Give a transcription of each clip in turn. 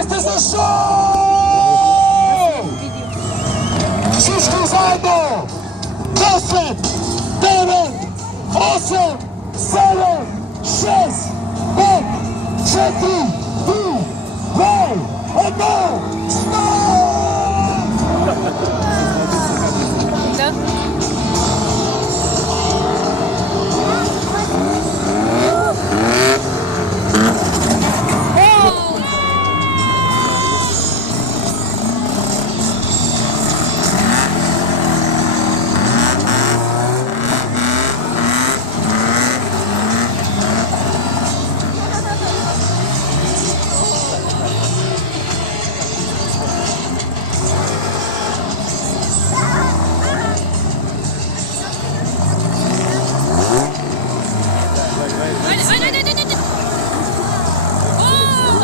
Готови сте за шоу! Всички заедно! 10, 9, 8, 7, 6, 5, 4, 3, 2, 1, старт! Да.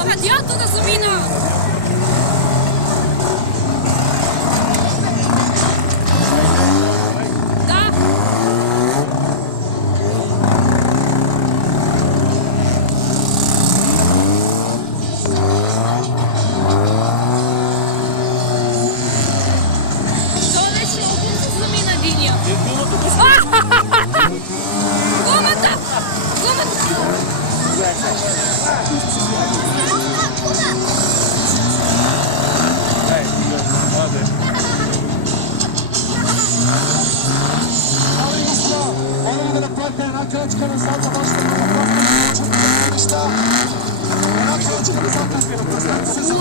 Радиатора замина! Да! Това вече замина единия. Гумата! Гумата! Моля да направите една крачка назад, за вашата много просто да научите неща. Една крачка назад, представете се за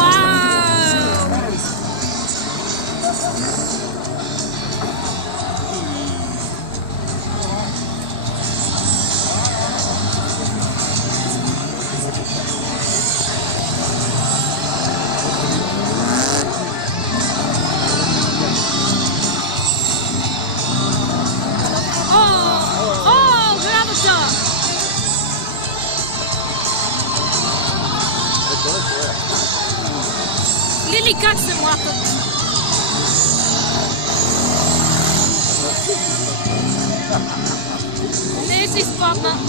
Лили, как се млатат? Не се изпадна.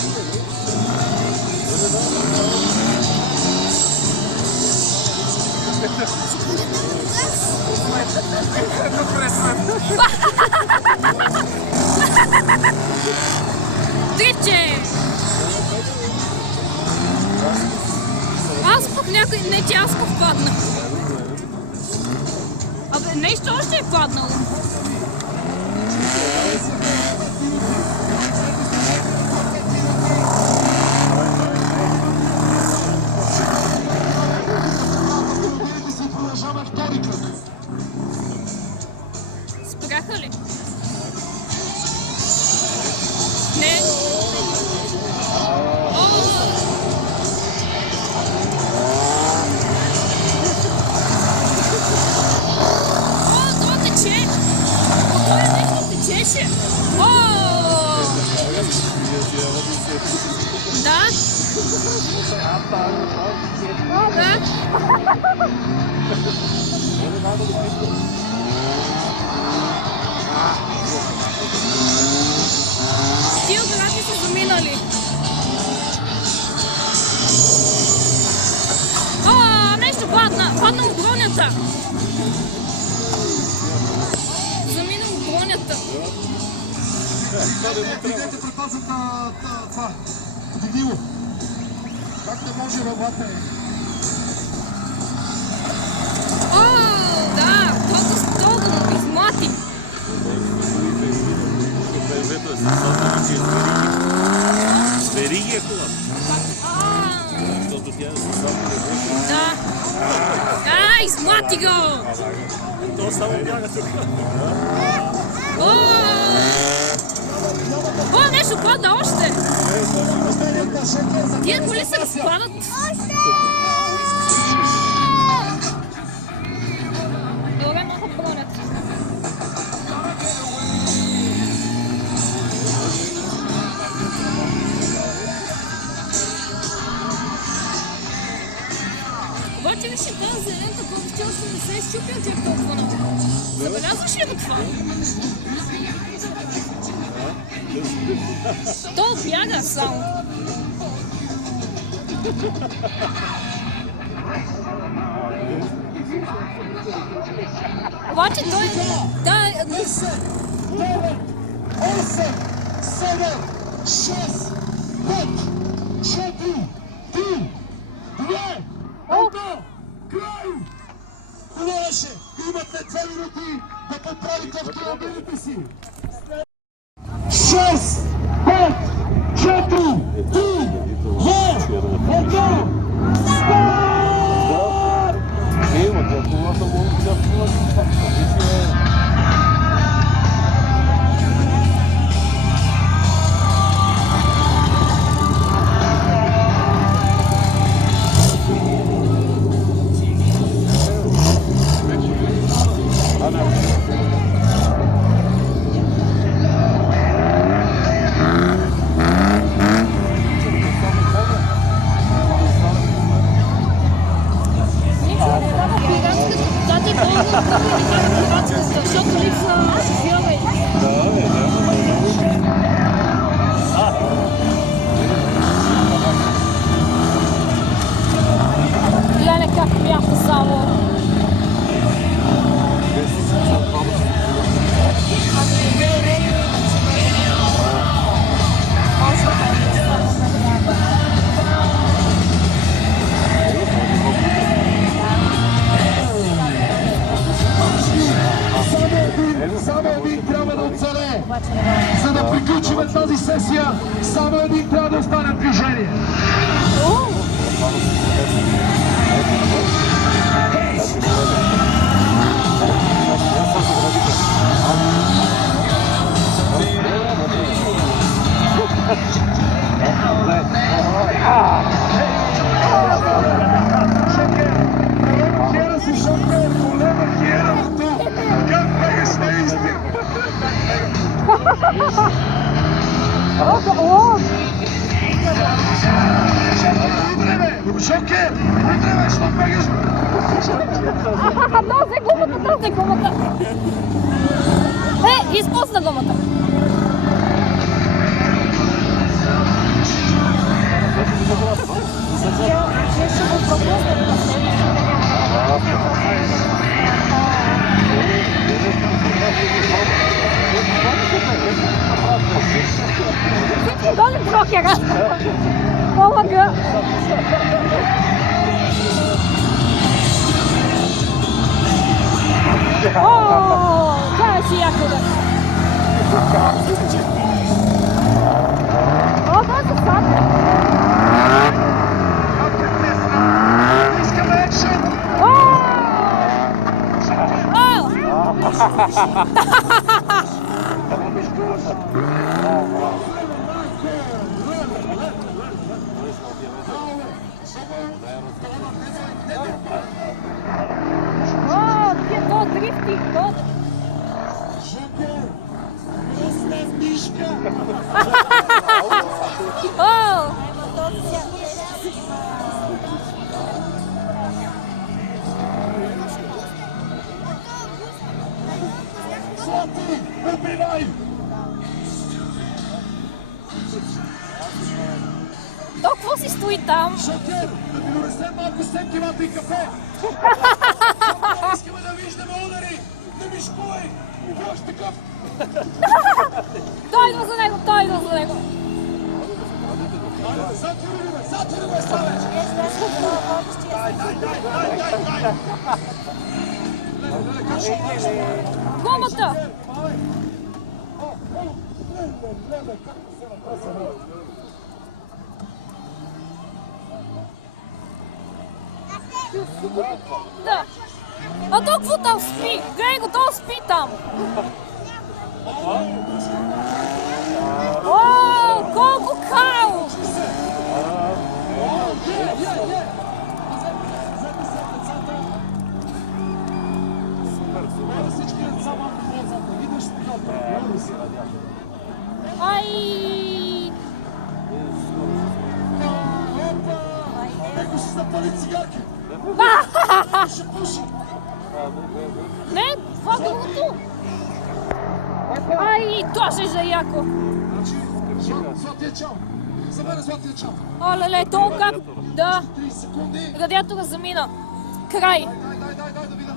Тиче! Аз пък някой... Не, че аз пък падна. Абе, нещо още е паднало. Спряха ли? Не. Течеше. О! Да? Да? Ти огради са заминали. О, нещо падна. Падна от бронята. Видете предпазът на това. Дигнило. Как не може работа? О, да, толкова му измати. Вериги е хубав. Защото тя е със Да. Измати го! То само бяга тук. О, нещо падна още! Тия коли се разпадат. Добре, много бронят. Обаче виж, тази зелената гъбче още не се е щупил тя толкова много. Забелязваш ли го това? То бяга само. Обаче той... Да, 10, 9, 8, 7, 6, 5, 4, 3, 2, 1. Край! Хубаваше! Имате 2 минути да поправите автомобилите си. 6, 5, 4, 3, 2, 1. Старт! Evo, djakovala sam ovu djakovala sam. Защото липсва шофьора и... Гледай как бяха само. Само един трябва да оцелее. За да приключим тази сесия, само един трябва да остане в движение. Шокер! Утре, що бегаш? Този гумата! Изпусна гумата! Ще го пропусна на следващия. Долу брокера! Помага! О, това си якуда! О, това се сад! Искаме екшен! То дрифти, то... Шокер! Оставь мишка! О! Злати, убивай! То какво си стои там? Шокер, да ти донесем малко сенкивата и кафе! Искаме да виждаме удари! Не мишкувай! Играш такъв! Той идва за него, той идва за него! Затвори го, Славеч! Дай! Гумата! Да. А то какво там спи? Гледай го, то спи там. О, колко хаос! Ай! Него си запали цигарки! Ще пуши! Не, това другото! Ай, това ще е яко! Златия чал! Забере златия чал! О, леле, то как... Да, 30 секунди! радиатора замина. Край. Дай да видя!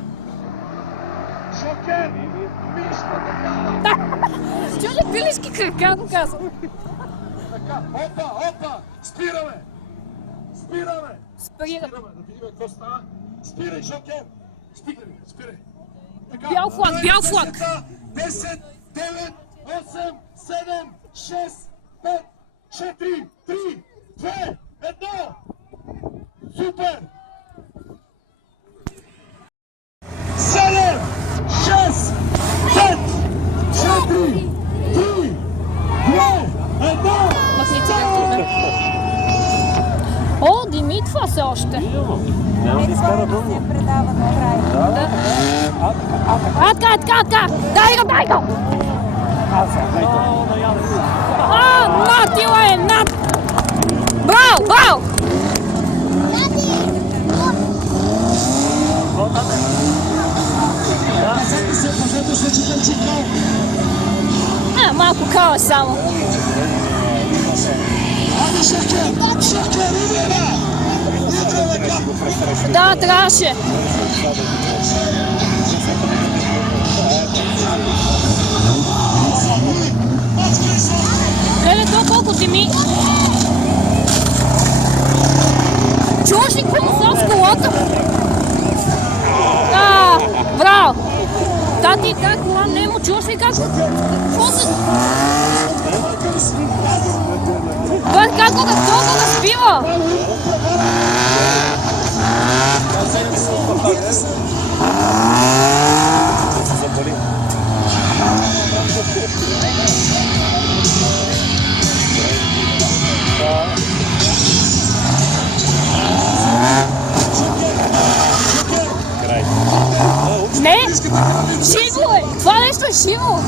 Жокер! Мишка така! Чули пилешки крака, го казвам. Така, опа! Спираме! Спираме. Да видим какво става. Спирай, Жокер! Спирай! Така, Бял флаг, бял флаг. 10, 9, 8, 7, 6, 5, 4, 3, 2, 1! Супер! 7, 6, 5, 4, 3, 2, 1! Махни цигарите. О, Димитва все още. Няма да изкара дълго. Предава накрая. Да. Атка! Дай го! Натила е, над! Браво! Пазете се, че те чекал! Малко кала само. Айде, Шакер, идеме, кап! Да, трябваше. Гледай то колко дими. Чуваш ли какво му в колата? Браво! Тати, как кола не му чуваш ли как? Какво се... Той как го разбива? Не, живо е! Това нещо е живо!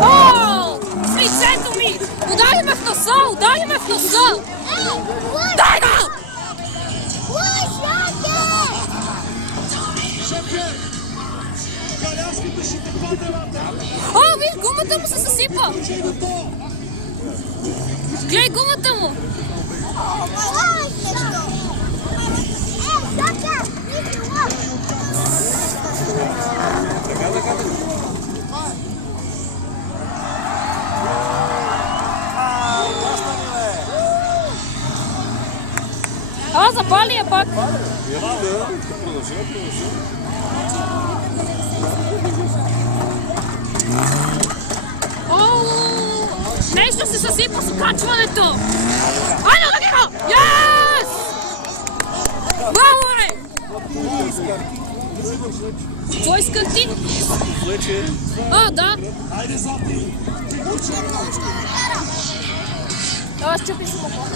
О! С лицето ми! Удари ме в носа! Дай го! Шакер! Галяските ще те паделата! О, виж, гумата му се съсипа! Гледай гумата му! Запали я пак! Нещо се съсипа с окачването! Айде, да ги го! Yes! Браво, бе! Какво исках ти? Да. Айде, Злати! Аз чупи си моко.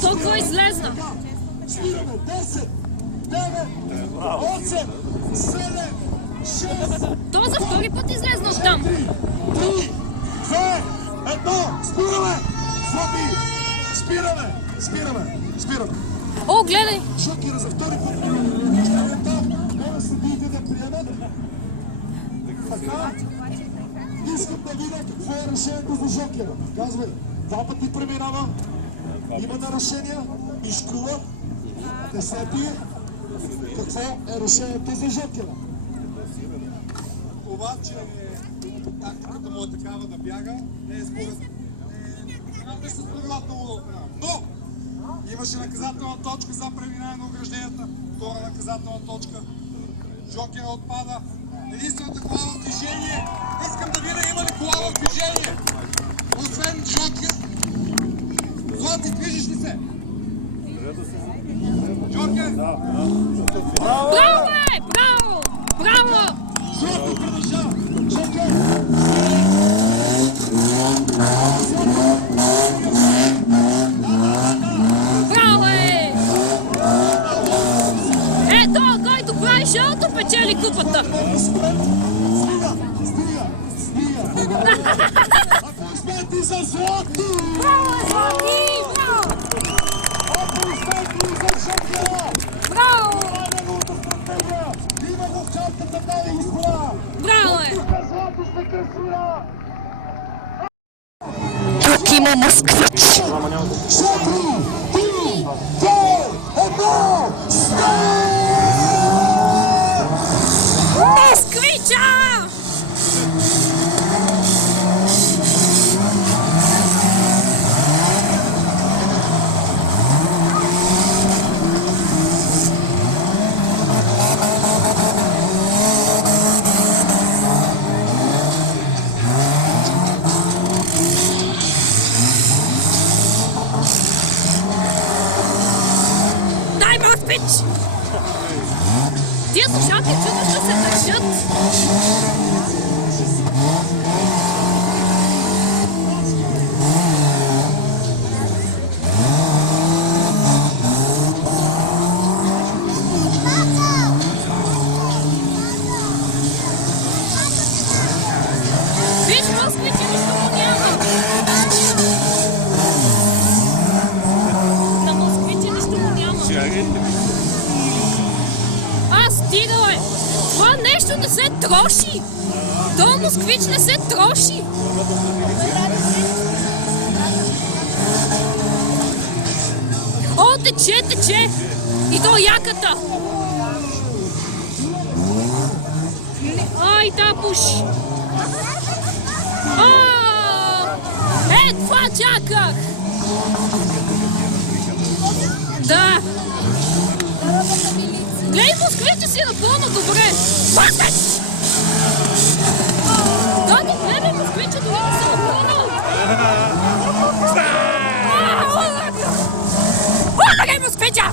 Толкова излезна. Спираме! 10, 9, 8, 7, 6, То за втори път излезна оттам. 3, 2, 1! Спираме! Злати! Спираме! О, гледай! Жокера за втори път. Моля съдиите да приемат. Така. Искам да видя какво е решението за Жокера. Казвай, 2 пъти преминава. Има нарушения. Изкува. 10-ти. Какво е решението за Жокера? Обаче тактиката му е такава да бяга, не е според не с правилата му. Но имаше наказателна точка за преминаване на огражденията, втора наказателна точка. Жокера отпада. Единствената кола в движение. Искам да видя има ли кола в движение. Освен Жокер. Злати, движиш ли се? Жокер! Браво, бе! Браво! Злати продължава. Жокер! Браво, е! Ето, който прави шоуто, печели купата. Стига! Аплодисменти за Злати! Браво, Злати! Браво! Аплодисменти за Жокера! Браво! Това е неговата стратегия! Има в чарката тази избора! Браво, е! Злати! Тук има москвич. 4, 3, 2, 1, Москвича! Дай москвич! Тия слушалки чудо ще се държат. Виж, москвичи, нищо му няма. На москвичи нищо му няма. Стига, бе! Това нещо не се троши! То москвич не се троши! О, тече, тече! И то яката! Ай, тапуш! Това чаках! Да! Гледай, москвича си напълно добре! Москвич! Да, не гледай, москвича дори не се напълно! Гледай, москвича!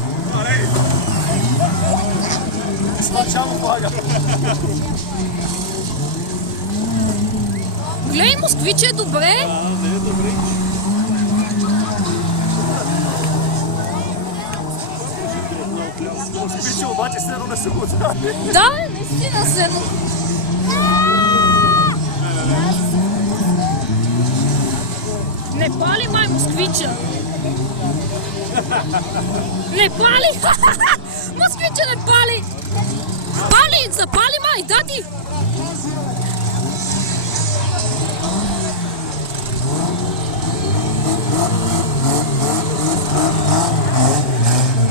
Гледай, москвича е добре! Москвичи обаче седно не са го дали. Да, наистина седно. Не пали, май, москвича. Не пали. Москвича не пали. Пали, запали, май, дати.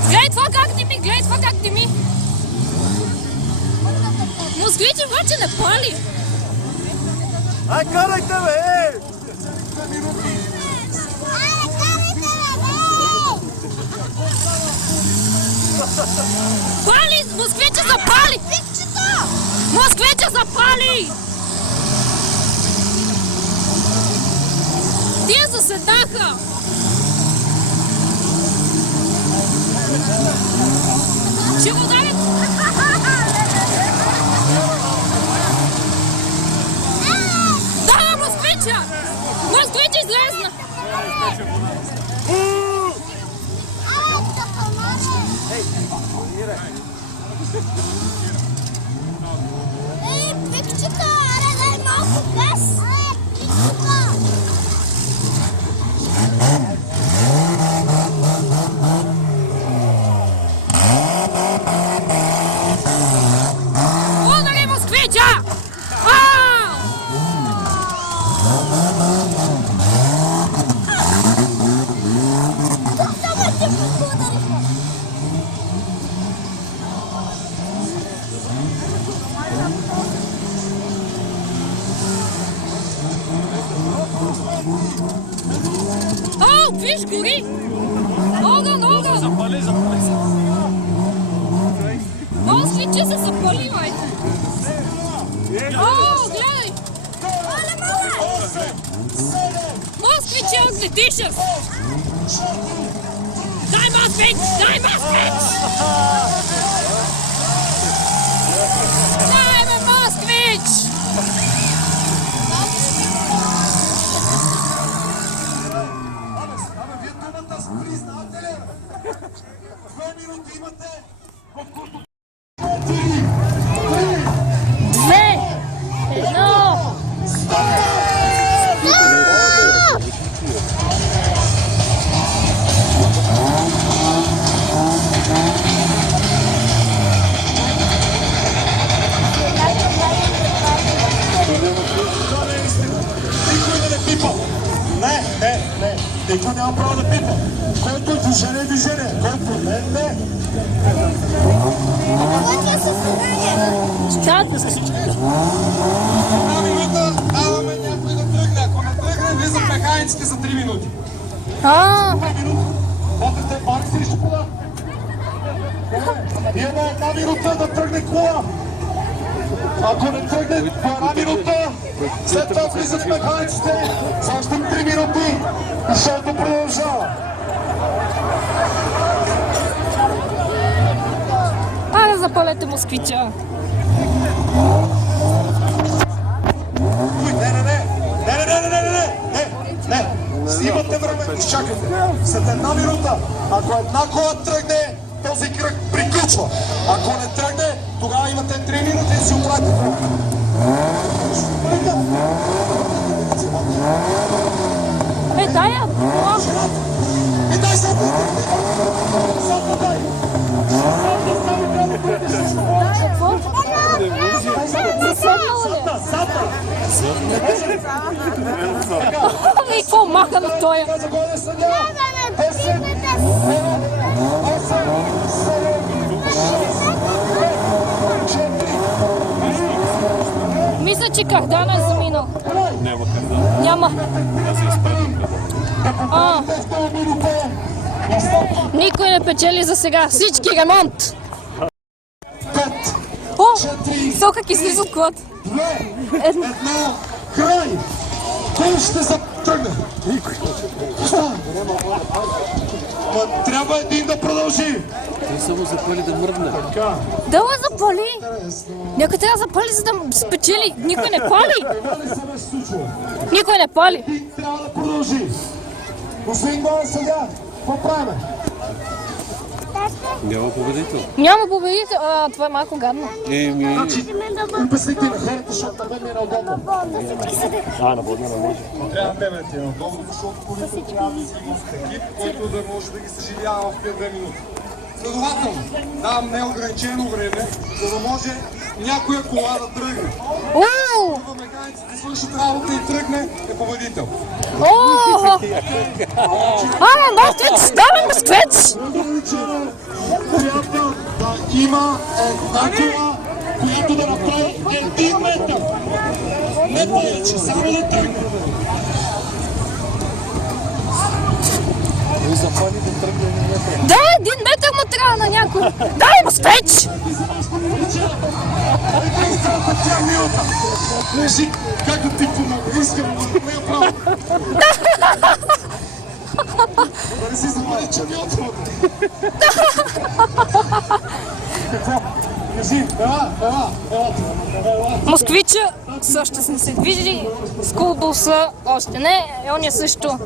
Гледай това как дими, гледай това как дими. Москвичи обаче не пали. Ай, карайте, бе! Пали! Москвича запали! Москвича запали! Тия заседаха! Ще го ударят! Да, москвича! Москвича излезна! Ей, пикчета, аре, дай малко газ! Пикчета! Удари, москвича! О, виж, гори! Огън, огън! Запали. Москвича се запали, бе! О, гледай! Москвича огледиша! Дай москвич! Дай москвич! Дай ме москвич! Абе, вие думата спри, знаете ли? 2 минути имате, в които 2, 1. Да, Една минута даваме някой да тръгне. Ако не тръгне, влизат механиците за 3 минути. 3 минути. Мотате парк срещу кола. Ние на една минута да тръгне кола. Ако не тръгне по една минута, след това влизат механиците за още 3 минути и шоуто продължава. аре запалете москвича. Не, имате време, изчакайте. След една минута, ако една кола тръгне, този кръг приключва. Ако не тръгне, тогава имате 3 минути и си оправите кола. Дай я! И дай сега! Сега дай! Какво? Заседнала ли? И какво маха на тоя? Мисля, че кардана е заминал. Няма кардан. Няма. Аз се изпадам. Никой не печели за сега. Всички ремонт. О, сока кисли от код. Едно, край! Кой ще затръгне? Никой. Трябва един да продължи. Той само запали да мръдне. Да го запали. Някой трябва да запали, за да спечели. Никой не пали. Никой не пали. Един трябва да продължи. Господин Гоен сега, какво правим? Няма победител. Няма победител. Това е малко гадно. Значи, обясните на хората, защото на мен ми е неудобно. На водна не може. Трябва тебе да ти е неудобно, защото колите трябва да си в екип, който да може да ги съживява в 5-2 минути. Следователно, давам неограничено време, за да може някоя кола да тръгне. Ако механиците свършат работа и тръгне, е победител. Москвич! Давай, москвич! Трябва да има една кола, която да направи 1 метър. Не повече, само да тръгне. Запали да тръгне 1 метър. Да, 1 метър му трябва на някой. Дай, москвич! Лежи, как да ти помогна? Искам да я право. Да не си запали чамиото. Лежи, ела. Москвича също не се движи, скулбуса още не, он е също.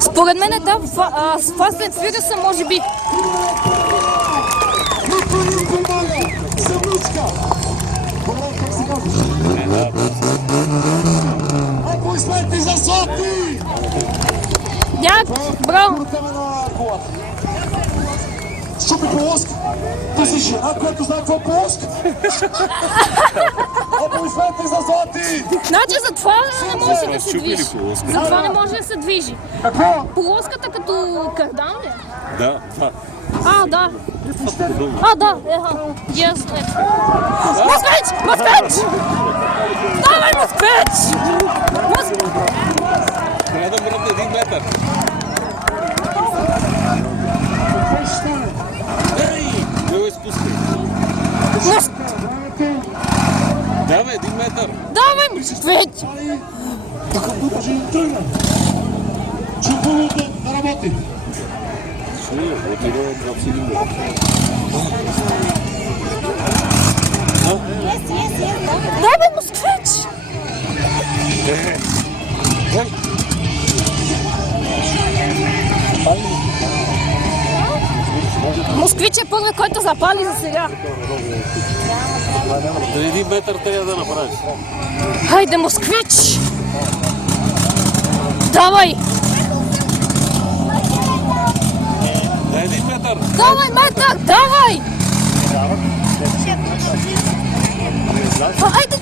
Според мен е да, с Fast and Furious може би. Никой не помага! Съмничка! Добре, как се казваш? Ако излети за злати! Браво! Въртаме на колата. Щупи полоска. Ти си жена, която знае какво е полоска. Ако излети за злати! Значи затова не може да се движи. Затова не може да се движи. Какво? Полоската като кардан ли? Да, това. Да. Да, ясно е. Москвич! Москвич! Давай, москвич! Трябва да мръдне 1 метър. Ей! Не го изпускай. Давай 1 метър. Давай, москвич! Докато може да тръгне. Чупуването да работи. Отива 2 цилиндъра. Давай, москвич! Москвич е първи, който запали за сега. За 1 метър трябва да направиш. Хайде, москвич! Давай! Дай 1 метър. Давай, метър! Давай! Айде,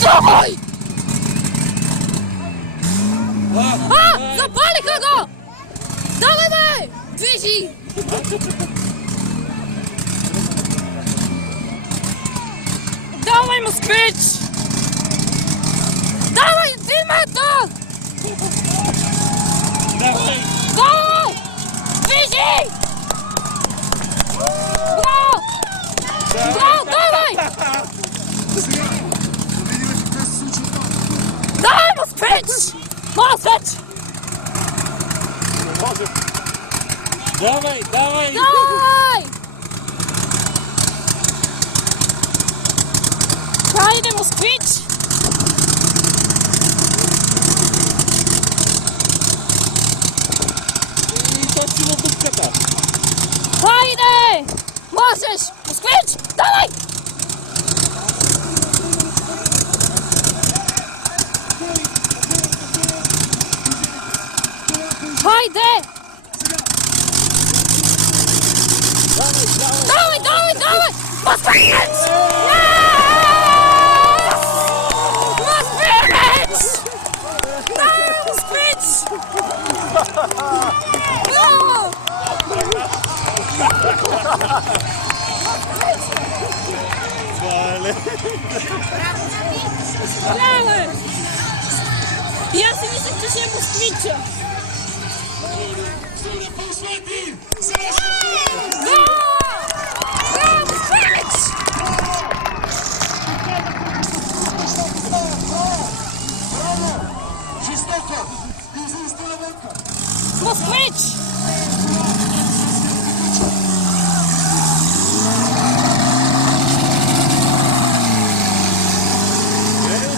давай! Запалиха го! Давай, бе! Движи! москвич! Давай, 1 метър! Давай! Гол! Движи! Браво! Браво, давай! Давай, москвич! Москвич! Давай, давай! Давай! Хайде, москвич! И точно на дупката! Хайде! Можеш! Москвич! Давай! Хайде! Давай, давай, давай! Москвич! Yes! Москвич! Да, москвич! Браво! Леле! И аз си мислех, че ще е москвича. Браво, москвич! Жестоко! Излизате навънка! Москвич!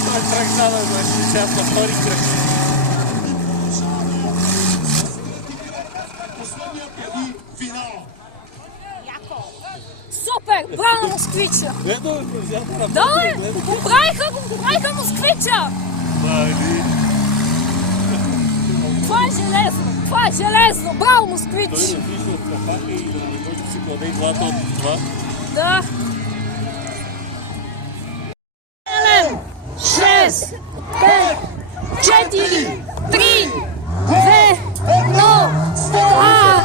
Той тръгна, значи, част на втори кръг. Последният преди финал. Супер! Браво, москвича! Ето, взяха на Да, бе! Поправиха москвича! Това е железно! Това е железно! Браво, москвич! Той различна от капака и да не може да си кладе и злата от това. Да. 7, 6, 5, 4, 3, 2, 1, старт!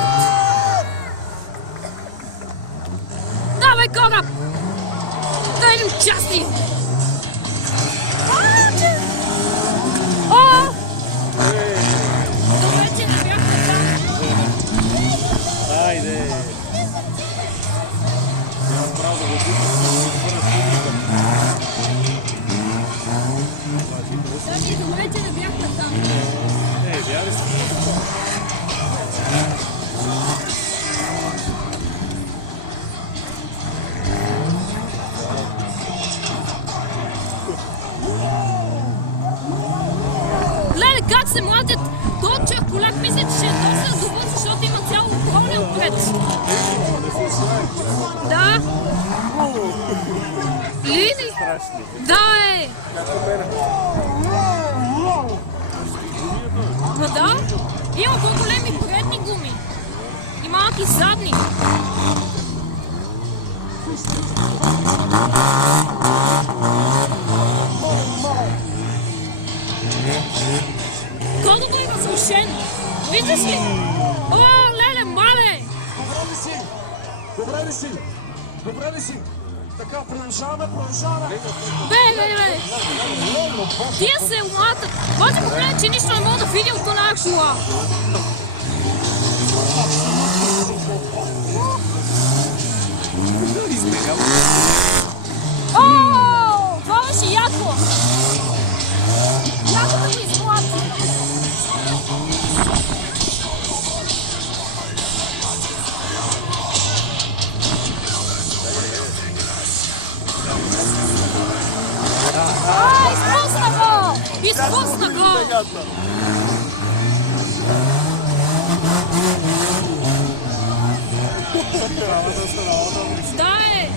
Давай, кораб! Дай ми части! О! Добре, че не бяхме там. Айде! Нямам право да го Значи, добре, че не бяхме там. вярвай си. Леле, как се младят? Този черколяк мисля, че ще е доста добър, защото има цяло управление отпред. Да. Лили? Да, е. Ма да. Има по-големи предни гуми. И малки задни. Колко е разрушен. Виждаш ли? О, леле, мале! Добре ли си? Добре ли си? Добре ли си? Така, продължаваме. Бе! Тия се уматат. Може да погледна, че нищо не мога да видя от тази шула. О, това беше яко. Яко да го измлати. Изпусна го! Изпусна го! Да, е!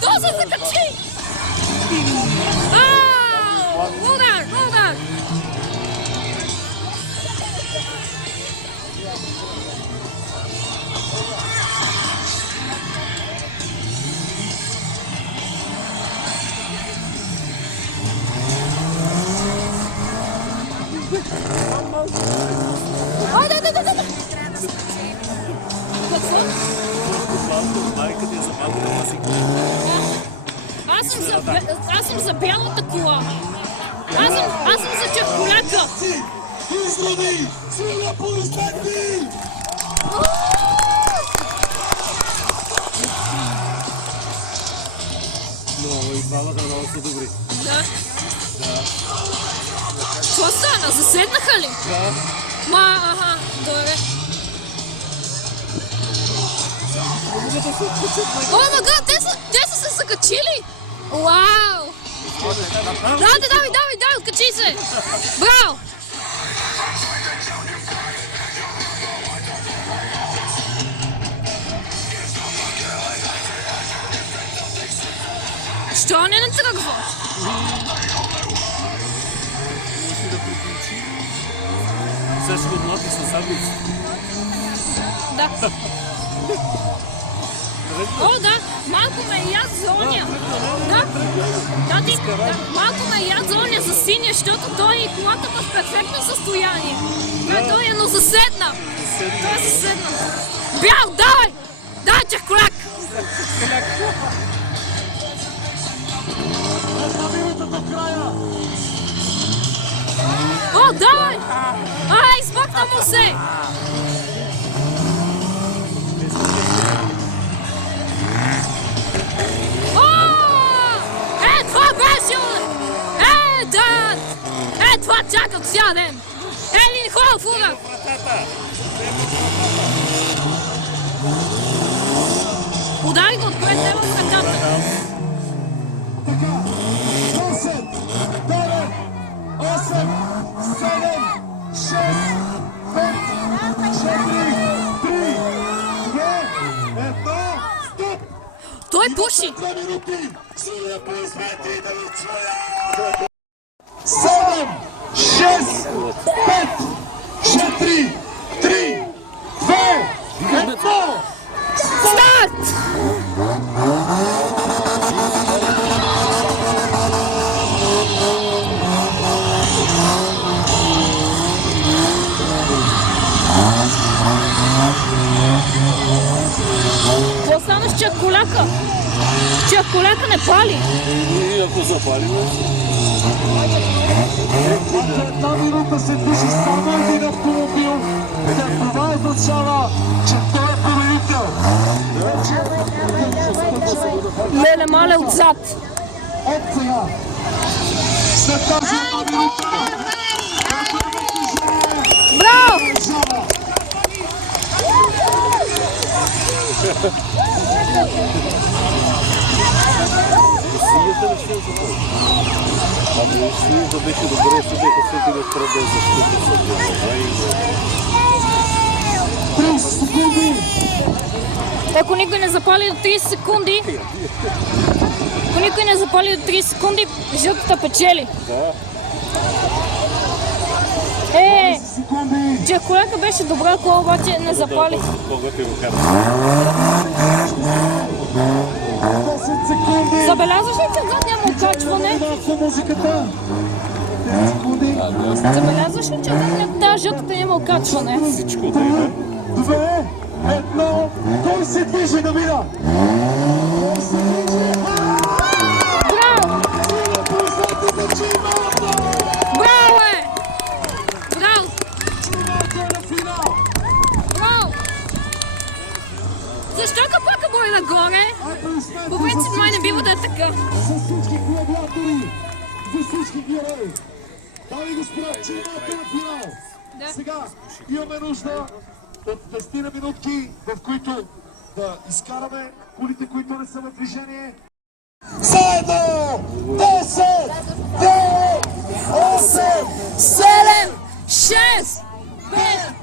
То се закачи! Удар! Удар! Аз съм за бялата кола. Аз съм за чехоляка. Изроди! Сили аплодисменти! Много и двамата много са добри. Да. Какво стана? Заседнаха ли? Да. Аха, добре. О, мага, те са се закачили! Вау! Давай, откачи се! Браво! Що не тръгва? Мисли да приключи. Сега ще го отмлати с Агус. Да. О, да, малко ме яд за оня. Да, малко ме яд за оня за синия, защото той и колата в перфектно състояние. Той е, но заседна. Той е заседна. Бял, давай! Дай, чехоляк! О, давай! Измъкна му се! Това беше! Да! Това чака от цял ден! Елин, хора, фура! Удари го отпред, не в ръката! Така, 10, 9, 8, 7, 6, 5, 4, 3, 2, 1, стоп! Той пуши! 2 минути! Сили аплодисменти да ви чуя! 7, 6, 5, 4, 3, 2, 1, Старт! Какво стана с чехоляка? Чехоляка не пали. И ако запалим, Една минута се движи само един автомобил. Това означава, че той е победител. Леле, мале отзад. От сега, след тази една минута, Браво! продължава. синята не ще запали. Ами синята беше добре, се бяха сетили от преда, защото са били. 30 секунди. Ако никой не запали до 30 секунди, жълтата печели. Да. Секунди. Чехоляка беше добра кола, обаче не запали. Когато го карат. 10 секунди. Забелязваш ли, че отзад няма окачване? Малко музиката. 10 секунди. Забелязваш ли, че отзад тази жълтата няма окачване? Всичко да има. 2, 1, кой се движи да мина? Кой се движи? Браво! Познатите чималата! Браво е! Браво! Чималата е на финал! Браво! Защо капака го е нагоре? Аплодисменти По принцип за май не бива да е така. За всички гладиатори, за всички герои. Дами и господа, чималата е на финал! Да. Сега имаме нужда от 10 минутки, в които да изкараме колите, които не са в движение. Заедно! 10, 9, 8, 7, 6, 5,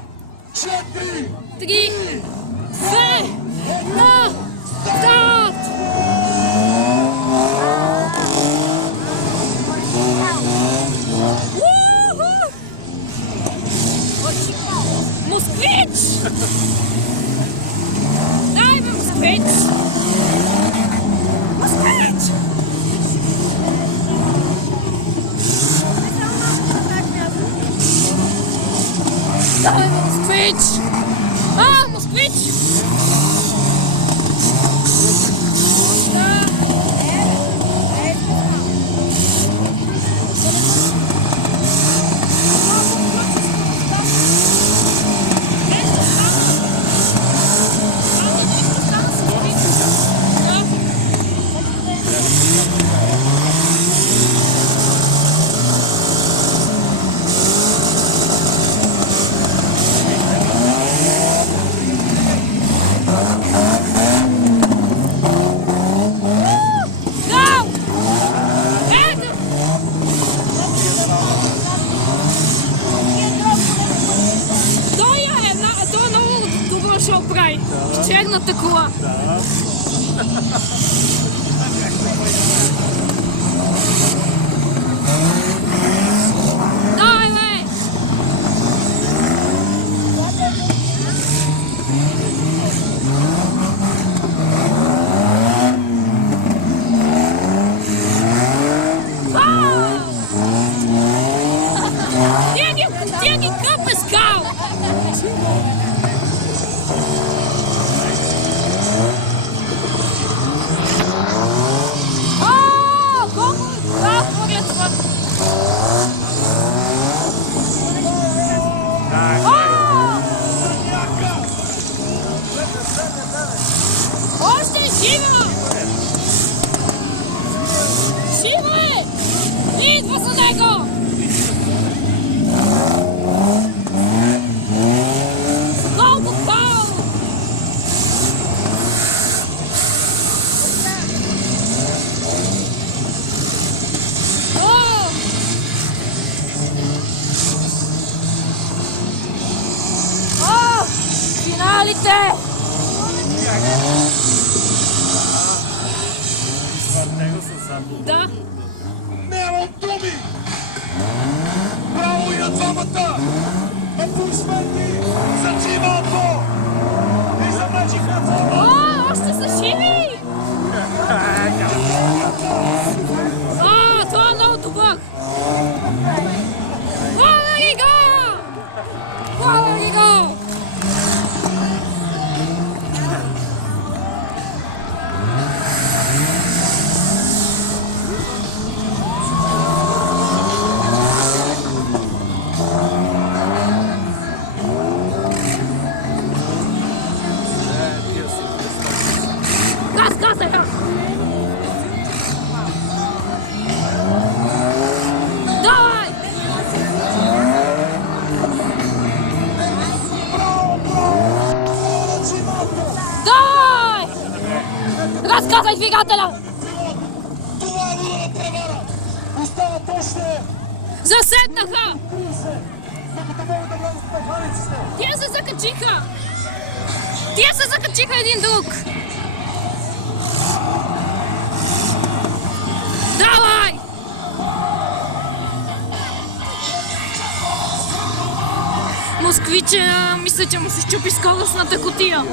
4, 3, 2, 1, старт! Москвич! Дай бе, москвич! Москвич! Дай бе, москвич! Москвич! Да. скоростната кола. Давай, бе! Тя ги къпе скал! Колко поглед това! Още живо! Живо е! Идва за него! Колко пал! Финалите! Да. Няма думи! Браво и на двамата! Аплодисменти за Чималко! И за Magic Hats! Още са живи! Това е много добър! Хвала ги го! Хвала ги го! Газ, сега! Давай! Давай! Разказай двигателя! Това е луда превара! Остават още Заседнаха! 30, докато могат да влязат механиците! Те се закачиха! Те се закачиха един друг! Давай! Москвича, мисля, че му се щупи скоростната кутия.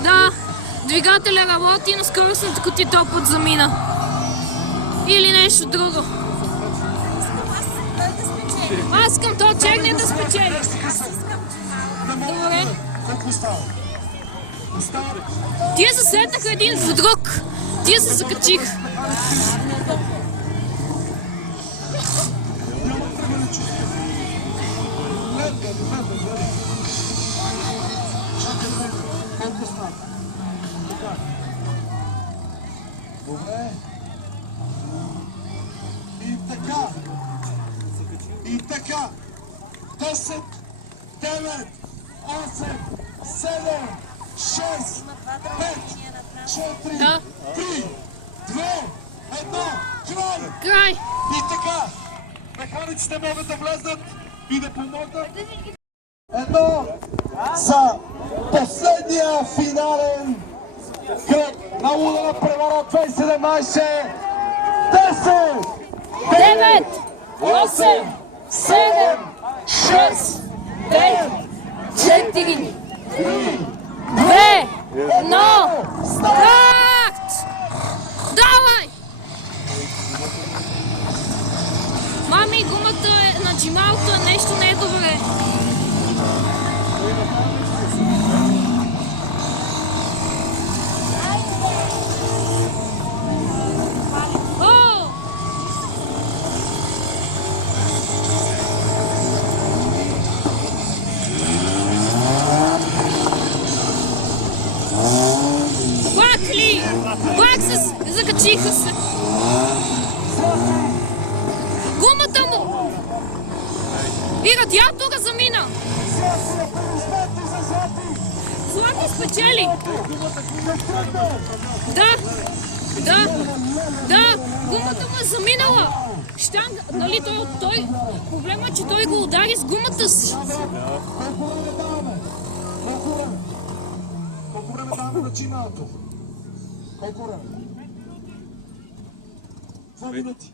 Да, двигателя работи, но скоростната кутия този път замина. Или нещо друго. Аз искам този черния да спечели. Добре. Какво става? Остава ли? Тия се седнаха един в друг. Тия се закачиха. Добре. И така. 10, 9, 8, 7, 6, 5, 4, Да. 3, 2, 1, край! Край. И така, механиците могат да влезнат и да помогнат. Едно за последния финален кръг на луда превара 2017. 10, 9, 8, 7, 6, 5, 4, 2, 1, старт! Давай! Мами, гумата е на джималто, нещо не е добре. О! Пак ли? Пак се закачиха се. Гумата му! И радиатора замина. Злати спечели. Да, гумата му е заминала. Штанга, нали той, проблема е, че той го удари с гумата си. Колко време даваме на Джималто? Колко време? 2 минути.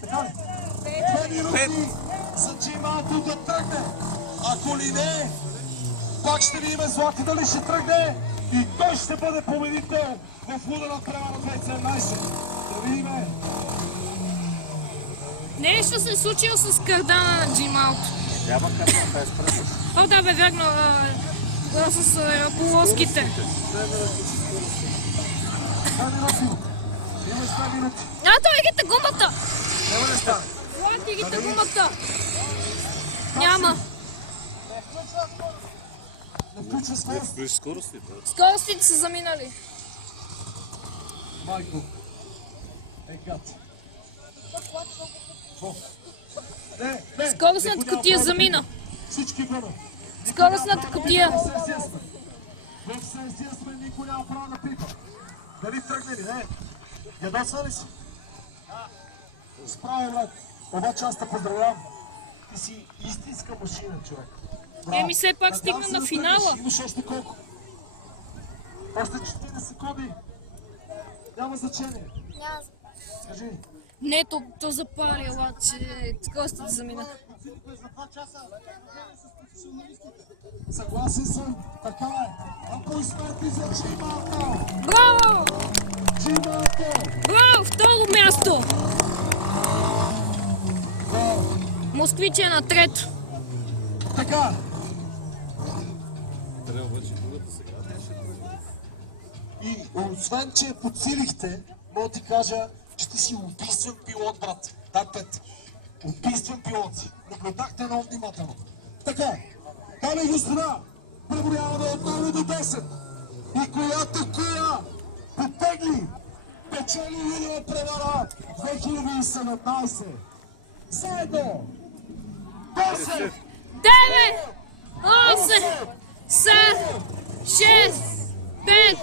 Така ли? 2 минути за Джималто да тръгне. Ако ли не, пак ще видим Злати дали ще тръгне и той ще бъде победител в луда надпревара 2017. Да видим. Нещо се е случило с кардана на Джималто. Няма кардан без пръст. О, да бе, вярно. С полоските. 2 минути. Имаш 2 минути. Ато, игите гумата! Няма да стане. Злати, игите гумата! Няма. Не включва скорост. Плюс скоростите. Скоростите са заминали. Майко. Гад. Не. Скоростната кутия замина. Всички гледа. Скоростната кутия. В сесия сме, никой няма право да пипа. Дали тръгне ли? Не. Ядосва ли си? Справя, брат. Обаче аз те поздравявам. Ти си истинска машина, човек. Еми, все пак стигна на финала. Имаш още колко? Още 40 секунди. Няма значение. Кажи. Не, то запали, обаче скоростите заминаха. За 2 часа с професионалистите. Съгласен съм. Така е. Аплодисменти за Джималто! Браво! Джималто! Браво! Второ място! Браво! Москвич е на трето. Така. Трябва обаче другата сега. И освен, че подсилихте, мога да ти кажа, че ти си убийствен пилот, брат. Да, Пет. Убийствен пилот си. Наблюдахте много внимателно. Така, дами и господа, преброяваме отново до 10. И която коя потегли, печели видео превара 2017. Заедно! 10! 9, 8, 7, 6, 5,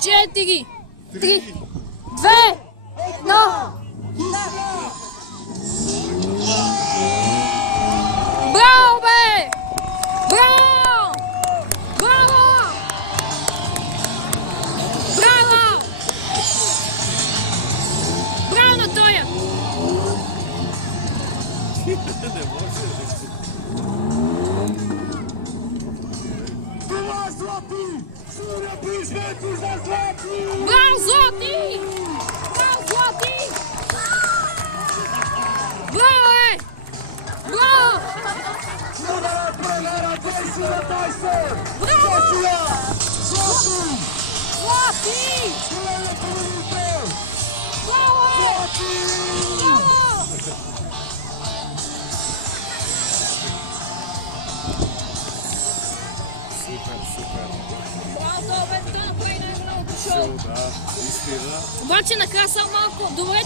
4, 3, 2, 1. Браво, бе! Браво! Браво! Браво! Браво на тоя! Не може. Това Злати! Силни аплодисменти за Злати! Браво, Злати! Браво, Злати! Браво, е! Браво! Луда превара 2017! Браво! Злати! Злати! Големия победител! Браво, е! Злати! Браво! Супер. Браво, това бе, това направи най-голямото шоу. Да, истина. Обаче накрая само малко, добре,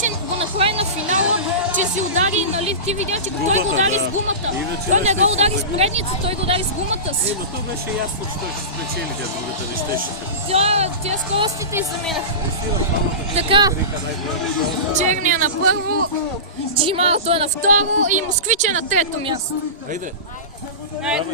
че го направи на финала, че си удари, нали, ти видя, че той го удари с гумата. Иначе Той не ще го се удари с завърне. предница, той го удари с гумата си. Но то беше ясно, че той ще спечели, тя другата не щеше. Тя скоростите иззаминаха. Така, черния на първо, Джималто е на второ и Москвич е на трето място. Хайде. Айде.